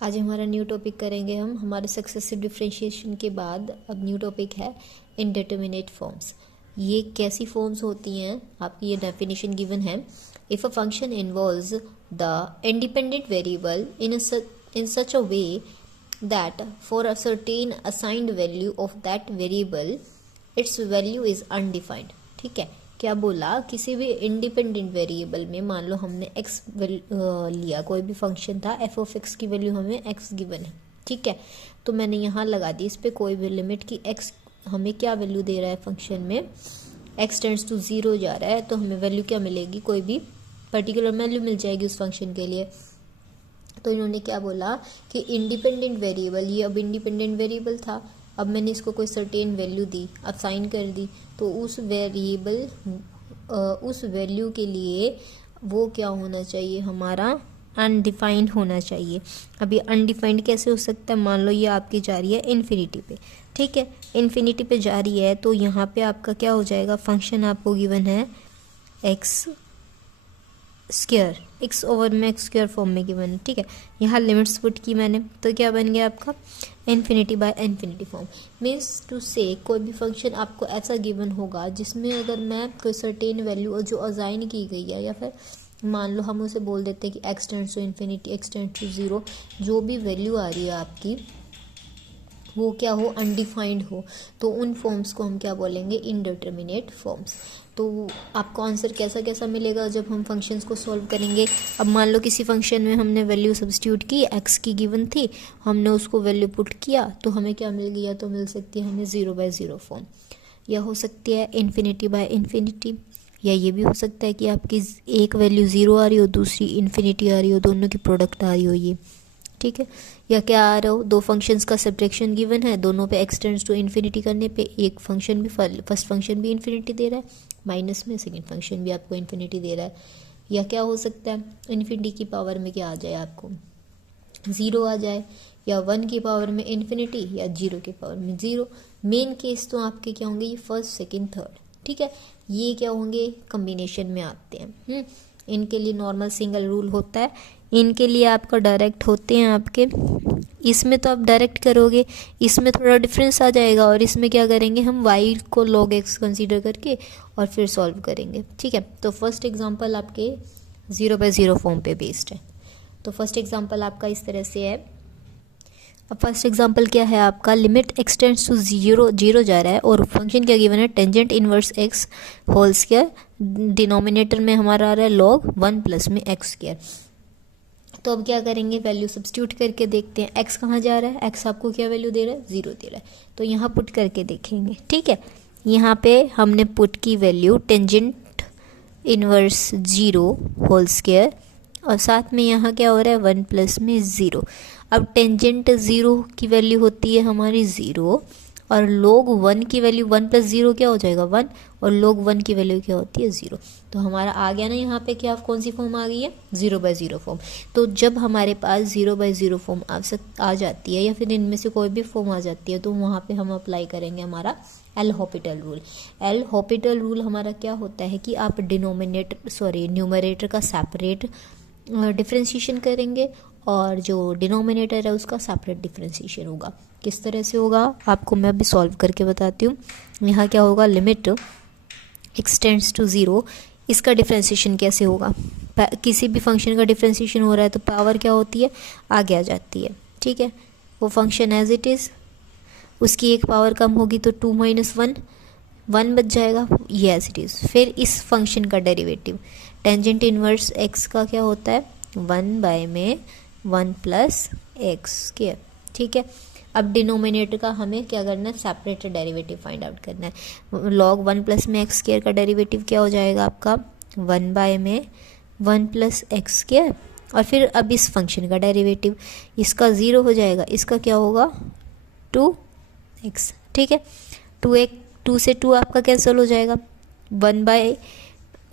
आज हमारा new topic करेंगे हम हमारे सक्सेसिव डिफरेंशिएशन के बाद। अब न्यू टॉपिक है इंडिटरमिनेट फॉर्म्स। ये कैसी फॉर्म्स होती हैं, आपकी ये डेफिनेशन गिवन है। If a function involves the independent variable in such a way that for a certain assigned value of that variable its value is undefined। ठीक है, क्या बोला, किसी भी इंडिपेंडेंट वेरिएबल में मान लो हमने x लिया, कोई भी फंक्शन था, f ऑफ x की वैल्यू हमें x गिवन है। ठीक है, तो मैंने यहाँ लगा दी इस पर कोई भी लिमिट की x हमें क्या वैल्यू दे रहा है फंक्शन में, x टेंड्स टू 0 जा रहा है, तो हमें वैल्यू क्या मिलेगी, कोई भी पर्टिकुलर वैल्यू मिल जाएगी उस फंक्शन के लिए। तो इन्होंने क्या बोला कि इंडिपेंडेंट वेरिएबल, ये अब इंडिपेंडेंट वेरिएबल था, अब मैंने इसको कोई सर्टेन वैल्यू दी, असाइन कर दी, तो उस वेरिएबल उस वैल्यू के लिए वो क्या होना चाहिए, हमारा अनडिफाइंड होना चाहिए। अब ये अनडिफाइंड कैसे हो सकता है, मान लो ये आपकी जा रही है इन्फिनिटी पे। ठीक है, इन्फिनिटी पे जा रही है, तो यहाँ पे आपका क्या हो जाएगा, फंक्शन आपको गिवन है एक्स स्क्वायर, एक्स ओवर में एक्स स्क्वायर फॉर्म में गिवन है। ठीक है, यहाँ लिमिट्स पुट की मैंने, तो क्या बन गया आपका infinity by infinity form. Means two से कोई भी फंक्शन आपको ऐसा गिवन होगा जिसमें अगर मैं कोई सर्टेन वैल्यू जो असाइन की गई है, या फिर मान लो हम उसे बोल देते हैं कि x tends to infinity, x tends to 0, जो भी वैल्यू आ रही है आपकी वो क्या हो, अनडिफाइंड हो, तो उन फॉर्म्स को हम क्या बोलेंगे, इनडिटरमिनेट फॉर्म्स। तो आपको आंसर कैसा कैसा मिलेगा जब हम फंक्शंस को सॉल्व करेंगे। अब मान लो किसी फंक्शन में हमने वैल्यू सब्स्टिट्यूट की, एक्स की गिवन थी, हमने उसको वैल्यू पुट किया, तो हमें क्या मिल गया, तो मिल सकती है हमें 0/0 फॉर्म, या हो सकती है इन्फिनिटी बाय इन्फिनिटी, या ये भी हो सकता है कि आपकी एक वैल्यू 0 आ रही हो, दूसरी इन्फिनिटी आ रही हो, दोनों की प्रोडक्ट आ रही हो ये। ठीक है, या क्या आ रहा हो, दो फंक्शंस का सब्ट्रैक्शन गिवन है, दोनों पे एक्स टेंड्स टू इन्फिनिटी करने पे एक फंक्शन भी, फर्स्ट फंक्शन भी इन्फिनिटी दे रहा है, माइनस में सेकंड फंक्शन भी आपको इन्फिनिटी दे रहा है। या क्या हो सकता है, इन्फिनिटी की पावर में क्या आ जाए, आपको 0 आ जाए, या 1 की पावर में इन्फिनिटी, या 0 की पावर में 0। मेन केस तो आपके क्या होंगे, ये फर्स्ट सेकेंड थर्ड। ठीक है, ये क्या होंगे, कम्बिनेशन में आते हैं। इनके लिए नॉर्मल सिंगल रूल होता है, इनके लिए आपका डायरेक्ट होते हैं आपके, इसमें तो आप डायरेक्ट करोगे, इसमें थोड़ा डिफरेंस आ जाएगा, और इसमें क्या करेंगे हम, y को log x कंसीडर करके और फिर सॉल्व करेंगे। ठीक है, तो फर्स्ट एग्जांपल आपके 0/0 फॉर्म पे बेस्ड है। तो फर्स्ट एग्जांपल आपका इस तरह से है। अब फर्स्ट एग्जांपल क्या है आपका, लिमिट x टेंड्स टू 0 जा रहा है, और फंक्शन क्या गिवन है, tangent inverse x whole square, denominator में हमारा आ रहा है log 1 प्लस में x स्क्वायर। तो अब क्या करेंगे, वैल्यू सब्स्टिट्यूट करके देखते हैं, x कहाँ जा रहा है, x आपको क्या वैल्यू दे रहा है, 0 दे रहा है, तो यहाँ पुट करके देखेंगे। ठीक है, यहाँ पे हमने पुट की value tangent inverse 0 whole square, और साथ में यहाँ क्या हो रहा है, 1 प्लस में 0। अब टेंजेंट 0 की वैल्यू होती है हमारी 0, और log 1 की वैल्यू 1 प्लस 0 क्या हो जाएगा 1, और log 1 की वैल्यू क्या होती है 0। तो हमारा आ गया ना यहाँ पे, क्या कौन सी फॉर्म आ गई है, 0/0 फॉर्म। तो जब हमारे पास 0/0 फॉर्म आ जाती है, या फिर इनमें से कोई भी फॉर्म आ जाती है, तो वहाँ पे हम अप्लाई करेंगे हमारा L Hôpital rule. L Hôpital rule हमारा क्या होता है कि आप न्यूमरेटर का सेपरेट डिफ्रेंशिएशन करेंगे, और जो डिनोमिनेटर है उसका सेपरेट डिफ्रेंशिएशन होगा। किस तरह से होगा आपको मैं अभी सॉल्व करके बताती हूँ। यहाँ क्या होगा, लिमिट x टेंड्स टू 0, इसका डिफ्रेंशिएशन कैसे होगा, किसी भी फंक्शन का डिफ्रेंशिएशन हो रहा है तो पावर क्या होती है, आगे आ जाती है। ठीक है, वो फंक्शन एज इट इज़, उसकी एक पावर कम होगी तो 2 - 1 बच जाएगा, ये एज इट इज़। फिर इस फंक्शन का डेरिवेटिव टेंजेंट इनवर्स x का क्या होता है, 1 प्लस x स्क्वायर। ठीक है, अब डिनोमिनेटर का हमें क्या करना है, सेपरेट डेरिवेटिव फाइंड आउट करना है। log 1 प्लस में x स्क्वायर का डेरिवेटिव क्या हो जाएगा आपका, 1 प्लस x स्क्वायर, और फिर अब इस फंक्शन का डेरिवेटिव, इसका 0 हो जाएगा, इसका क्या होगा 2x। ठीक है, 2 से 2 आपका कैंसिल हो जाएगा,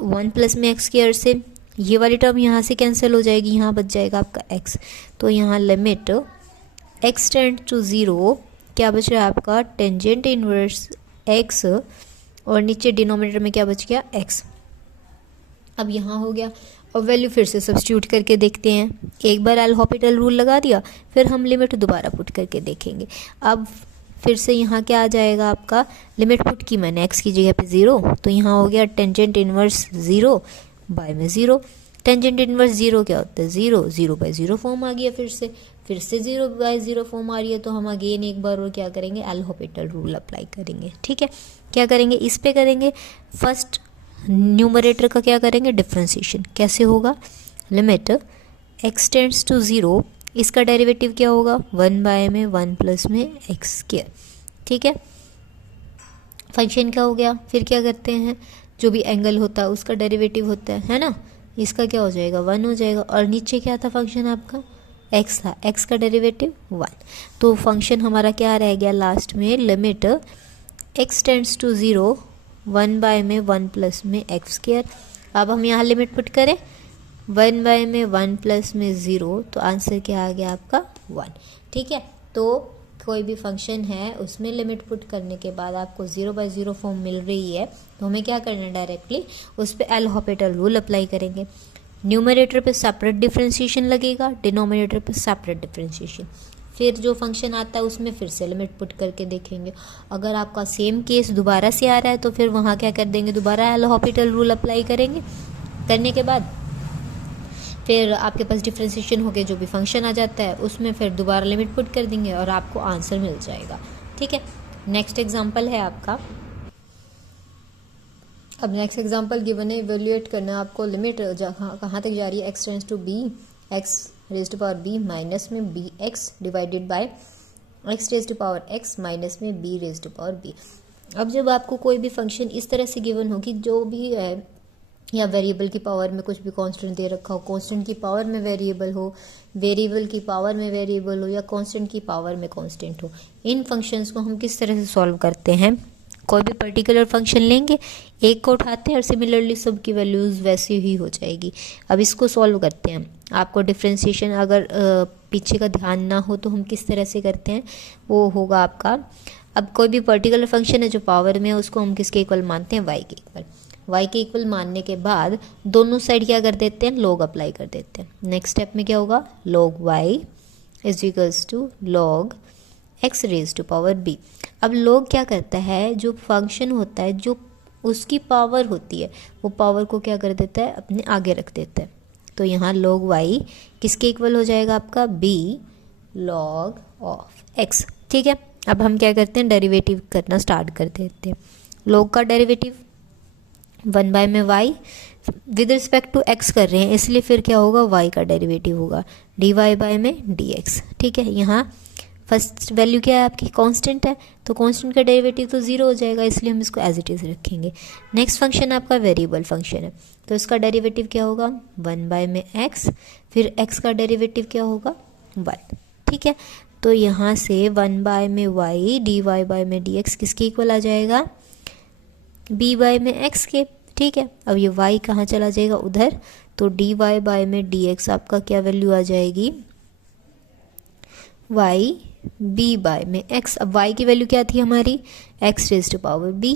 1 प्लस में x स्क्वायर से ये वाली टर्म यहाँ से कैंसिल हो जाएगी, यहाँ बच जाएगा आपका x। तो यहाँ लिमिट x टेंड टू 0 क्या बच रहा है आपका, टेंजेंट इनवर्स x, और नीचे डिनोमिनेटर में क्या बच गया x। अब यहाँ हो गया, अब वैल्यू फिर से सब्स्टिट्यूट करके देखते हैं। एक बार एल हॉपिटल रूल लगा दिया, फिर हम लिमिट दोबारा पुट करके देखेंगे। अब फिर से यहाँ क्या आ जाएगा आपका, लिमिट पुट की मैंने एक्स की जगह पे 0, तो यहाँ हो गया टेंजेंट इनवर्स 0 बाय में 0। टेंजेंट इनवर्स 0 क्या होता है, 0, 0/0 फॉर्म आ गया। फिर से 0/0 फॉर्म आ रही है, तो हम अगेन एक बार और क्या करेंगे, एल हॉपिटल रूल अप्लाई करेंगे। ठीक है, क्या करेंगे, इस पे करेंगे फर्स्ट न्यूमरेटर का क्या करेंगे, डिफ्रेंशिएशन। कैसे होगा, लिमिट x टेंड्स टू 0, इसका डेरिवेटिव क्या होगा, 1 में 1 प्लस में एक्स स्क्वायर। ठीक है, फंक्शन क्या हो गया, फिर क्या करते हैं, जो भी एंगल होता है उसका डेरिवेटिव होता है ना, इसका क्या हो जाएगा, 1 हो जाएगा। और नीचे क्या था फंक्शन आपका, x था, x का डेरिवेटिव 1। तो फंक्शन हमारा क्या रह गया लास्ट में, लिमिट x टेंड्स टू 0, 1 में 1 प्लस में एक्स स्क्वायर। अब हम यहाँ लिमिट पुट करें 1 में 1 प्लस में 0, तो आंसर क्या आ गया आपका 1। ठीक है, तो कोई भी फंक्शन है उसमें लिमिट पुट करने के बाद आपको 0/0 फॉर्म मिल रही है, तो हमें क्या करना है, डायरेक्टली उस पर एल हॉपिटल रूल अप्लाई करेंगे। न्यूमरेटर पे सेपरेट डिफरेंशिएशन लगेगा, डिनोमिनेटर पे सेपरेट डिफरेंशिएशन। फिर जो फंक्शन आता है उसमें फिर से लिमिट पुट करके देखेंगे। अगर आपका सेम केस दोबारा से आ रहा है तो फिर वहाँ क्या कर देंगे, दोबारा एल हॉपिटल रूल अप्लाई करेंगे। करने के बाद फिर आपके पास डिफरेंशिएशन होके जो भी फंक्शन आ जाता है उसमें फिर दोबारा लिमिट पुट कर देंगे और आपको आंसर मिल जाएगा। ठीक है, नेक्स्ट एग्जांपल है आपका। अब नेक्स्ट एग्जांपल गिवन है, इवेल्युएट करना आपको लिमिट कहाँ तक जा रही है, x tends to b, x raised to power b minus में bx divided by x raised to power x minus में b raised to power b। अब जब आपको कोई भी फंक्शन इस तरह से गिवन हो कि जो भी है, या वेरिएबल की पावर में कुछ भी कांस्टेंट दे रखा हो, कांस्टेंट की पावर में वेरिएबल हो, वेरिएबल की पावर में वेरिएबल हो, या कांस्टेंट की पावर में कांस्टेंट हो, इन फंक्शंस को हम किस तरह से सॉल्व करते हैं, कोई भी पर्टिकुलर फंक्शन लेंगे, एक को उठाते हैं और सिमिलरली सब की वैल्यूज़ वैसी ही हो जाएगी। अब इसको सॉल्व करते हैं। आपको डिफ्रेंशिएशन अगर पीछे का ध्यान ना हो तो हम किस तरह से करते हैं, वो होगा आपका, अब कोई भी पर्टिकुलर फंक्शन है जो पावर में है उसको हम किसके इक्वल मानते हैं, y के इक्वल। y के इक्वल मानने के बाद दोनों साइड क्या कर देते हैं, log अप्लाई कर देते हैं। नेक्स्ट स्टेप में क्या होगा, log y is equals to log x raise to power b। अब log क्या करता है, जो फंक्शन होता है जो उसकी पावर होती है वो पावर को क्या कर देता है, अपने आगे रख देता है। तो यहाँ log y किसके इक्वल हो जाएगा आपका, b log ऑफ x। ठीक है, अब हम क्या करते हैं, डेरिवेटिव करना स्टार्ट कर देते हैं। log का डेरिवेटिव 1 में y with respect to x कर रहे हैं, इसलिए फिर क्या होगा, y का डेरिवेटिव होगा dy बाय में dx। ठीक है, यहाँ फर्स्ट वैल्यू क्या है आपकी, कांस्टेंट है, तो कांस्टेंट का डेरिवेटिव तो 0 हो जाएगा, इसलिए हम इसको एज इट इज़ रखेंगे। नेक्स्ट फंक्शन आपका वेरिएबल फंक्शन है, तो इसका डेरिवेटिव क्या होगा, 1 में x, फिर x का डेरिवेटिव क्या होगा, 1। ठीक है, तो यहाँ से 1 में y dy बाय में dx किसके इक्वल आ जाएगा, b बाय में x के। ठीक है, अब ये y कहाँ चला जाएगा, उधर, तो dy बाय में dx आपका क्या वैल्यू आ जाएगी, y b बाय में x। अब y की वैल्यू क्या थी हमारी, x raise to power b,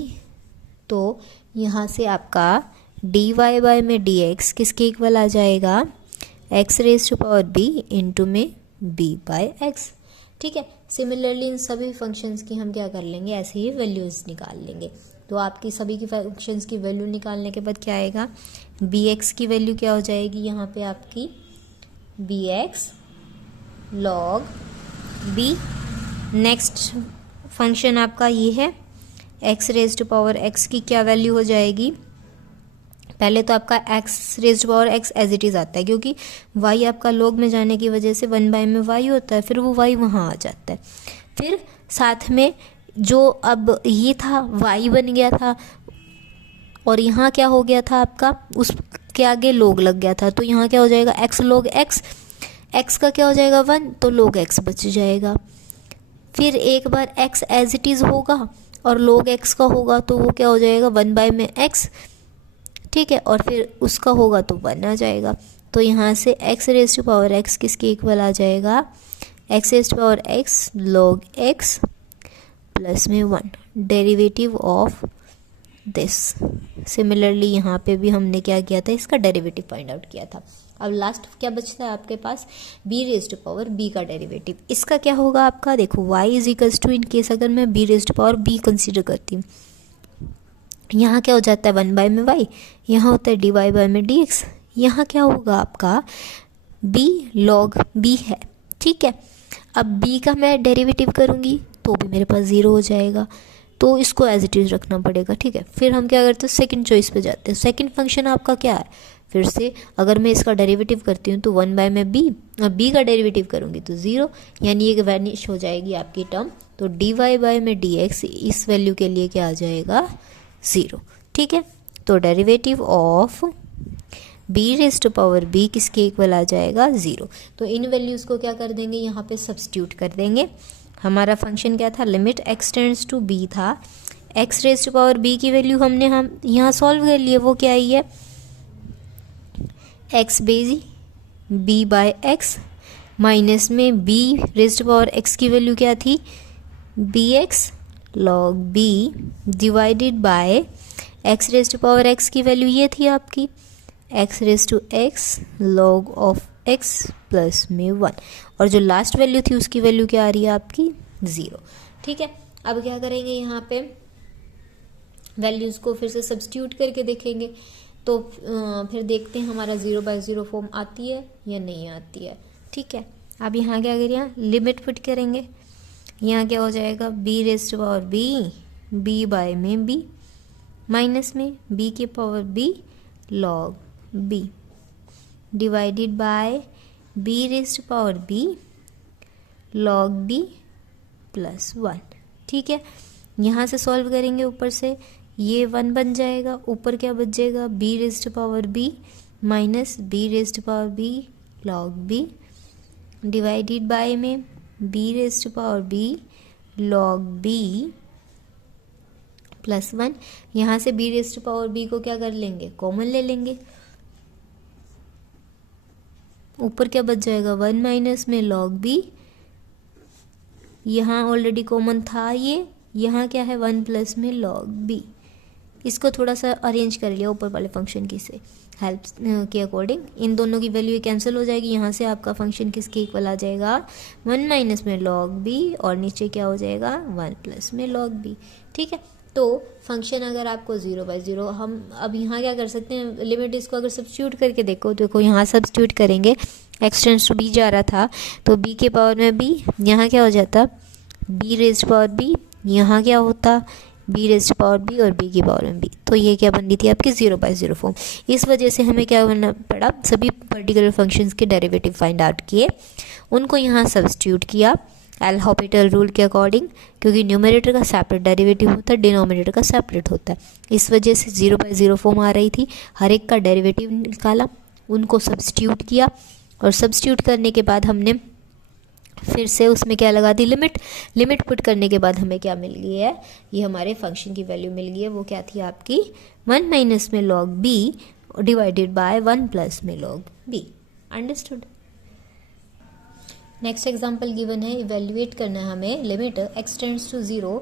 तो यहाँ से आपका dy बाय में dx किसके इक्वल आ जाएगा, x raise to power b into में b बाय x। ठीक है, सिमिलरली इन सभी फंक्शंस की हम क्या कर लेंगे, ऐसे ही वैल्यूज़ निकाल लेंगे। तो आपकी सभी की फंक्शंस की वैल्यू निकालने के बाद क्या आएगा, bx की वैल्यू क्या हो जाएगी, यहाँ पे आपकी bx log b। Next function आपका ये है, x raise to power x की क्या वैल्यू हो जाएगी, पहले तो आपका x raise to power x as it is आता है, क्योंकि y आपका log में जाने की वजह से 1 में y होता है, फिर वो y वहाँ आ जाता है। फिर साथ में जो अब ये था y बन गया था और यहाँ क्या हो गया था आपका, उसके आगे log लग गया था, तो यहाँ क्या हो जाएगा, x log x, x का क्या हो जाएगा 1, तो log x बच जाएगा। फिर एक बार x एज इट इज़ होगा और log x का होगा, तो वो क्या हो जाएगा, 1 में x। ठीक है, और फिर उसका होगा तो 1 आ जाएगा, तो यहाँ से x raise to power x किसके इक्वल आ जाएगा, x raise to power x log x plus में 1, डेरिवेटिव ऑफ दिस। सिमिलरली यहाँ पे भी हमने क्या किया था, इसका डेरिवेटिव फाइंड आउट किया था। अब लास्ट क्या बचता है आपके पास, बी रेज़्ड पावर बी का डेरिवेटिव। इसका क्या होगा आपका, देखो y is equals to, in case अगर मैं B raised power B consider करती हूँ, यहाँ क्या हो जाता है 1 बाय में y, यहाँ होता है dy बाय में dx, यहाँ क्या होगा आपका b log b है, ठीक है। अब b का मैं डेरिवेटिव करूँगी तो भी मेरे पास 0 हो जाएगा, तो इसको एज इट इज़ रखना पड़ेगा, ठीक है। फिर हम क्या करते हैं, सेकंड चॉइस पे जाते हैं। सेकंड फंक्शन आपका क्या है, फिर से अगर मैं इसका डेरिवेटिव करती हूँ तो 1 बाय में b, और b का डेरिवेटिव करूँगी तो 0, यानी ये वैनिश हो जाएगी आपकी टर्म। तो dy बाय में dx इस वैल्यू के लिए क्या आ जाएगा 0, ठीक है। तो derivative of B raised power B किसके इक्वल आ जाएगा 0। तो इन वैल्यूज़ को क्या कर देंगे, यहाँ पे सब्स्टिट्यूट कर देंगे। हमारा फंक्शन क्या था, limit x tends to b था, x रेज़्ड पावर b की वैल्यू हम यहाँ सॉल्व कर लिए, वो क्या आई है x बेजी b बाय x, माइनस में b रेज़्ड पावर x की वैल्यू क्या थी bx log b divided by x raised power x की वैल्यू ये थी आपकी x raise to x log of x plus में 1, और जो लास्ट वैल्यू थी उसकी वैल्यू क्या आ रही है आपकी 0, ठीक है। अब क्या करेंगे, यहाँ पे वैल्यूज़ को फिर से सब्स्टिट्यूट करके देखेंगे, तो फिर देखते हैं हमारा 0 बाय 0 फॉर्म आती है या नहीं आती है, ठीक है। अब यहाँ क्या करिए, लिमिट पुट करेंगे, यहाँ क्या हो जाएगा b raised power b by में b, माइनस में b की power b log b divided by b raised power b log b plus 1, ठीक है। यहाँ से सॉल्व करेंगे, ऊपर से ये 1 बन जाएगा, ऊपर क्या बच जाएगा b raised power b minus b raised power b log b divided by में b raised power b log b plus 1। यहाँ से b रेज़्ड पावर b को क्या कर लेंगे, कॉमन ले लेंगे, ऊपर क्या बच जाएगा 1 माइनस में log b, यहाँ ऑलरेडी कॉमन था ये, यहाँ क्या है 1 प्लस में log b। इसको थोड़ा सा अरेंज कर लिया ऊपर वाले फंक्शन की से हेल्प के अकॉर्डिंग, इन दोनों की वैल्यू कैंसिल हो जाएगी, यहाँ से आपका फंक्शन किसके इक्वल आ जाएगा 1 माइनस में log b, और नीचे क्या हो जाएगा 1 प्लस में log b, ठीक है। तो फंक्शन अगर आपको 0 बाय 0, हम अब यहाँ क्या कर सकते हैं, लिमिट इसको अगर सब्स्टिट्यूट करके देखो यहाँ सब्स्टिट्यूट करेंगे, x टेंड्स टू b जा रहा था तो b के पावर में b, यहाँ क्या हो जाता b रेज़्ड पावर b, यहाँ क्या होता b रेज़्ड पावर b और b की पावर में b, तो ये क्या बन रही थी आपकी 0 बाय 0 फॉर्म। इस वजह से हमें क्या करना पड़ा, सभी पर्टिकुलर फंक्शंस के डेरिवेटिव फाइंड आउट किए, उनको यहाँ सब्स्टिट्यूट किया एल हॉपिटल रूल के अकॉर्डिंग, क्योंकि न्यूमरेटर का सेपरेट डेरिवेटिव होता है, डिनोमिनेटर का सेपरेट होता है, इस वजह से 0 बाय 0 फॉर्म आ रही थी। हर एक का डेरिवेटिव निकाला, उनको सब्स्टिट्यूट किया, और सब्स्टिट्यूट करने के बाद हमने फिर से उसमें क्या लगा दी, लिमिट पुट करने के बाद हमें क्या मिल गई है, ये हमारे फंक्शन की वैल्यू मिल गई है, वो क्या थी आपकी 1 माइनस में log b divided by 1 plus में log b। Understood. Next example given है, इवेल्युएट करना है हमें, limit x tends to 0,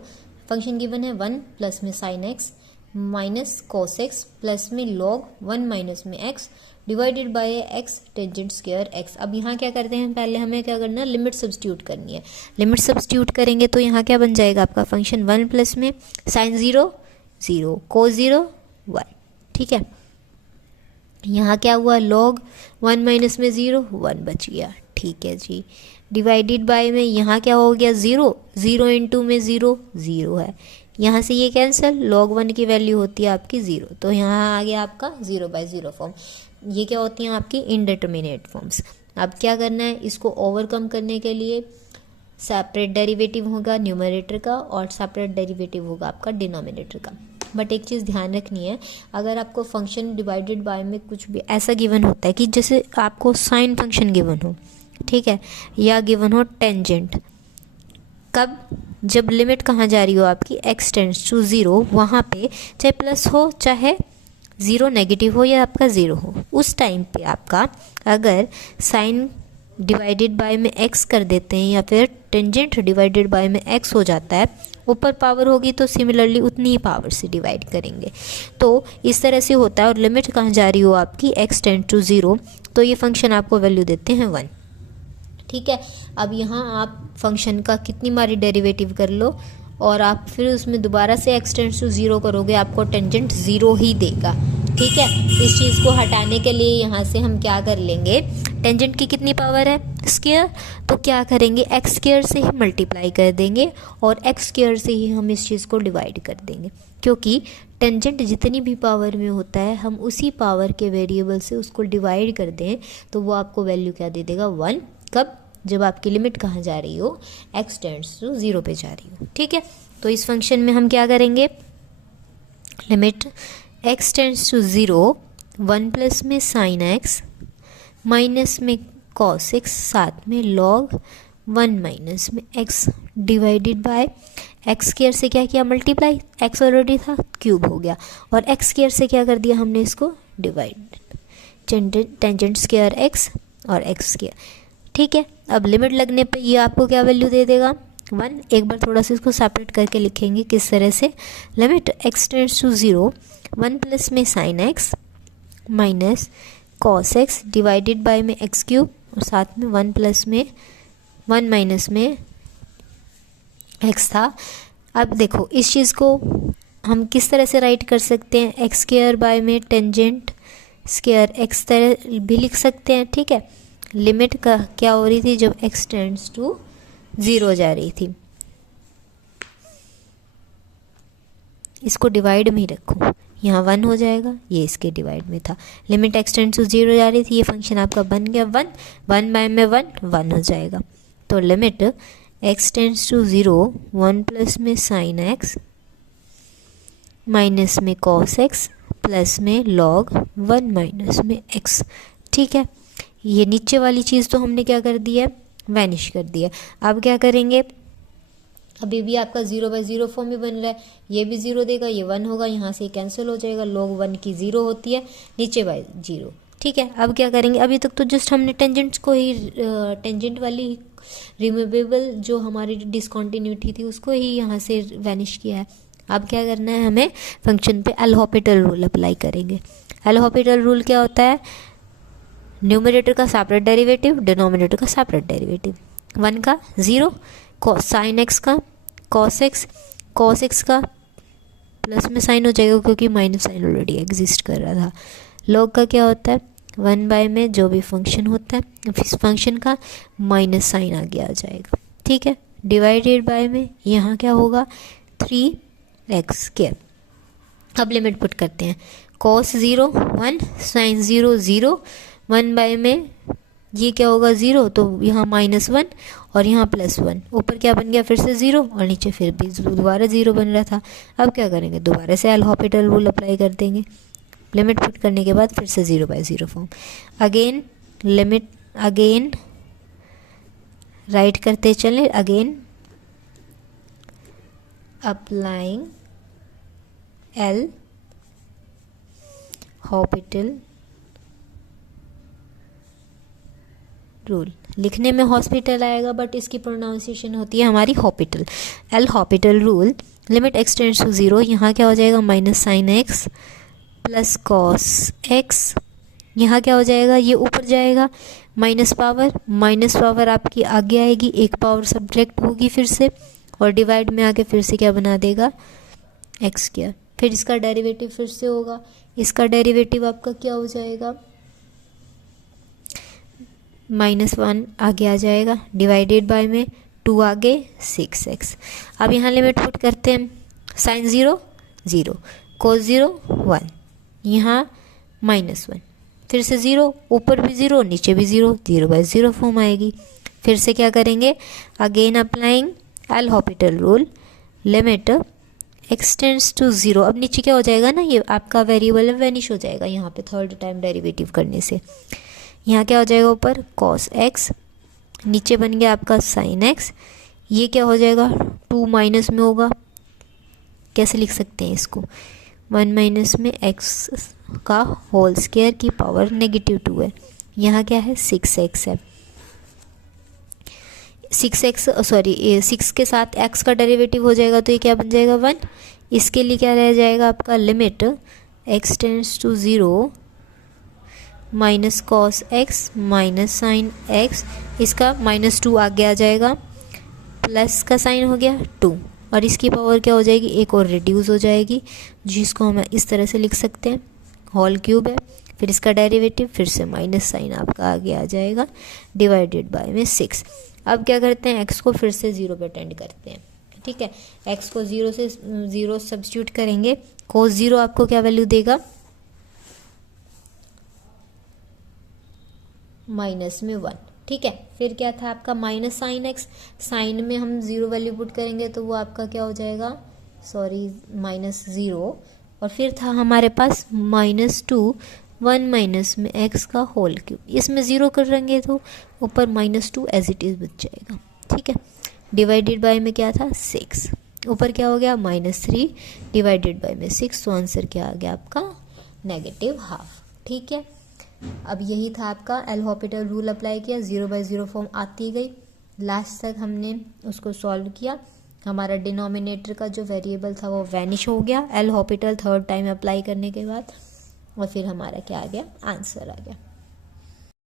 function given है 1 प्लस में sin x minus cos x plus में log 1 माइनस में x divided by x tangent square x। अब यहाँ क्या करते हैं, पहले हमें क्या करना है, लिमिट सब्स्टिट्यूट करनी है। लिमिट सब्स्टिट्यूट करेंगे तो यहाँ क्या बन जाएगा आपका फंक्शन 1 प्लस में sin 0 0 cos 0 1, ठीक है। यहाँ क्या हुआ, log 1 माइनस में 0 1 बच गया, ठीक है जी। डिवाइडेड बाय में यहाँ क्या हो गया 0 0 इंटू में 0 0 है, यहाँ से ये कैंसिल, log 1 की वैल्यू होती है आपकी 0, तो यहाँ आ गया आपका 0 बाय 0 फॉर्म। ये क्या होती हैं आपकी इनडिटरमिनेट फॉर्म्स। अब क्या करना है, इसको ओवरकम करने के लिए सेपरेट डेरिवेटिव होगा न्यूमरेटर का और सेपरेट डेरिवेटिव होगा आपका डिनोमिनेटर का। बट एक चीज़ ध्यान रखनी है, अगर आपको फंक्शन डिवाइडेड बाय में कुछ भी ऐसा गिवन होता है कि जैसे आपको साइन फंक्शन गिवन हो, ठीक है, या गिवन हो टेंजेंट, कब, जब लिमिट कहाँ जा रही हो आपकी x टेंड्स टू 0, वहाँ पे चाहे प्लस हो चाहे 0 नेगेटिव हो या आपका 0 हो, उस टाइम पे आपका अगर साइन डिवाइडेड बाय में x कर देते हैं या फिर टेंजेंट डिवाइडेड बाय में x हो जाता है, ऊपर पावर होगी तो सिमिलरली उतनी ही पावर से डिवाइड करेंगे। तो इस तरह से होता है। और लिमिट कहाँ जा रही हो आपकी, x टेंड टू 0, तो ये फंक्शन आपको वैल्यू देते हैं 1। ठीक है, अब यहाँ आप फंक्शन का कितनी बारी डेरिवेटिव कर लो और आप फिर उसमें दोबारा से x टेंड्स टू 0 करोगे, आपको टेंजेंट 0 ही देगा। ठीक है, इस चीज़ को हटाने के लिए यहाँ से हम क्या कर लेंगे, टेंजेंट की कितनी पावर है, स्क्वायर, तो क्या करेंगे, एक्स स्क्वायर से ही मल्टीप्लाई कर देंगे और एक्स स्क्वायर से ही हम इस चीज़ को डिवाइड कर देंगे, क्योंकि टेंजेंट जितनी भी पावर में होता है हम उसी पावर के वेरिएबल से उसको डिवाइड कर दें तो वो आपको वैल्यू क्या दे देगा, 1। कब, जब आपकी लिमिट कहाँ जा रही हो, x टेंड्स टू 0 पे जा रही हो। ठीक है, तो इस फंक्शन में हम क्या करेंगे, limit x tends to 0, 1 plus में साइन x माइनस में कॉस x साथ में लॉग 1 माइनस में x divided by x square से क्या किया, मल्टीप्लाई, x ऑलरेडी था क्यूब हो गया, और एक्स स्क्वायर से क्या कर दिया हमने, इसको डिवाइड, टेंजेंट स्क्वायर x और एक्स स्क्वायर। ठीक है, अब लिमिट लगने पे ये आपको क्या वैल्यू दे देगा, 1। एक बार थोड़ा सा इसको सेपरेट करके लिखेंगे, किस तरह से, limit x tends to 0, 1 plus में sine x minus cos x divided by में एक्स क्यूब और साथ में 1 प्लस में 1 माइनस में x था। अब देखो इस चीज़ को हम किस तरह से राइट कर सकते हैं, एक्स स्क्वायर बाय में टेंजेंट स्क्वायर x तरह भी लिख सकते हैं। ठीक है, लिमिट का क्या हो रही थी, जब x टेंड्स टू 0 जा रही थी, इसको डिवाइड में ही रखो, यहाँ 1 हो जाएगा, ये इसके डिवाइड में था, लिमिट x टेंड्स टू 0 जा रही थी, ये फंक्शन आपका बन गया 1, 1 बाय में 1 हो जाएगा। तो limit x tends to 0, 1 plus में साइन x माइनस में कॉस x प्लस में लॉग 1 माइनस में x। ठीक है, ये नीचे वाली चीज़ तो हमने क्या कर दिया, वैनिश कर दिया। अब क्या करेंगे, अभी भी आपका 0/0 फॉर्म में बन रहा है, ये भी 0 देगा, ये 1 होगा, यहाँ से कैंसिल हो जाएगा, log 1 की 0 होती है, नीचे बाय 0। ठीक है, अब क्या करेंगे, अभी तक तो जस्ट हमने टेंजेंट्स को ही, टेंजेंट वाली रिमूवेबल जो हमारी डिसकॉन्टिन्यूटी थी उसको ही यहाँ से वैनिश किया है। अब क्या करना है, हमें फंक्शन पे एल हॉपिटल रूल अप्लाई करेंगे। एल हॉपिटल रूल क्या होता है, न्यूमरेटर का सेपरेट डेरिवेटिव, डिनोमिनेटर का सेपरेट डेरिवेटिव, 1 का 0, साइन एक्स का कॉस एक्स का प्लस में साइन हो जाएगा क्योंकि माइनस साइन ऑलरेडी एग्जिस्ट कर रहा था। लॉग का क्या होता है, 1 बाय में जो भी फंक्शन होता है इस फंक्शन का माइनस साइन आगे आ जाएगा। ठीक है, डिवाइडेड बाय में यहाँ क्या होगा, 3x स्क्वायर। अब लिमिट पुट करते हैं, कॉस 0 1, साइन 0 0, 1 बाय में ये क्या होगा 0, तो यहाँ -1 और यहाँ +1, ऊपर क्या बन गया फिर से 0 और नीचे फिर भी दोबारा 0 बन रहा था। अब क्या करेंगे, दोबारा से एल हॉपिटल रूल अप्लाई कर देंगे। लिमिट पुट करने के बाद फिर से 0/0 form, again limit, again right करते चलें, again applying L'Hopital rule. लिखने में हॉस्पिटल आएगा बट इसकी प्रोनाउंसिएशन होती है हमारी Hopital. L'Hopital rule, limit x tends to 0, यहाँ क्या हो जाएगा, minus sine x plus cos x, यहाँ क्या हो जाएगा, ये ऊपर जाएगा, माइनस पावर आपकी आगे आएगी, एक पावर सब्ट्रैक्ट होगी फिर से, और डिवाइड में आके फिर से क्या बना देगा, एक्स स्क्वायर। फिर इसका डेरिवेटिव फिर से होगा, इसका डेरिवेटिव आपका क्या हो जाएगा, -1 आगे आ जाएगा, डिवाइडेड बाय में 2 आगे 6x। अब यहाँ लिमिट पुट करते हैं, साइन 0 0, कोस 0 1, यहाँ -1, फिर से 0, ऊपर भी 0 नीचे भी 0, 0/0 फॉर्म आएगी। फिर से क्या करेंगे, again applying L'Hopital rule, limit x tends to 0। अब नीचे क्या हो जाएगा ना, ये आपका वेरिएबल वैनिश हो जाएगा यहाँ पे थर्ड टाइम डेरिवेटिव करने से। यहाँ क्या हो जाएगा, ऊपर cos x, नीचे बन गया आपका sin x, ये क्या हो जाएगा 2 माइनस में होगा, कैसे लिख सकते हैं इसको, 1 माइनस में x का होल स्क्वायर की पावर -2 है, यहाँ क्या है 6x है, 6 के साथ x का डेरिवेटिव हो जाएगा तो ये क्या बन जाएगा 1। इसके लिए क्या रह जाएगा आपका limit x tends to 0 minus cos x minus sine x, इसका -2 आगे आ जाएगा, प्लस का साइन हो गया 2 और इसकी पावर क्या हो जाएगी एक और रिड्यूस हो जाएगी, जिसको हम इस तरह से लिख सकते हैं होल क्यूब है, फिर इसका डेरिवेटिव फिर से माइनस साइन आपका आगे आ जाएगा डिवाइडेड बाय में 6। अब क्या करते हैं x को फिर से 0 पे टेंड करते हैं, ठीक है। x को 0 से 0 सब्स्टिट्यूट करेंगे, cos 0 आपको क्या वैल्यू देगा माइनस में 1, ठीक है। फिर क्या था आपका माइनस साइन x, साइन में हम 0 वैल्यू पुट करेंगे तो वो आपका क्या हो जाएगा -0, और फिर था हमारे पास -2 1 माइनस में x का होल क्यूब, इसमें 0 कर देंगे तो ऊपर -2 एज इट इज़ बच जाएगा, ठीक है। डिवाइडेड बाय में क्या था 6, ऊपर क्या हो गया -3 डिवाइडेड बाय में 6, तो आंसर क्या आ गया आपका -½ ठीक है। अब यही था आपका एल हॉपिटल रूल अप्लाई किया, 0/0 फॉर्म आती गई, लास्ट तक हमने उसको सॉल्व किया, हमारा डिनोमिनेटर का जो वेरिएबल था वो वैनिश हो गया L Hôpital third time apply करने के बाद, और फिर हमारा क्या आ गया आंसर आ गया।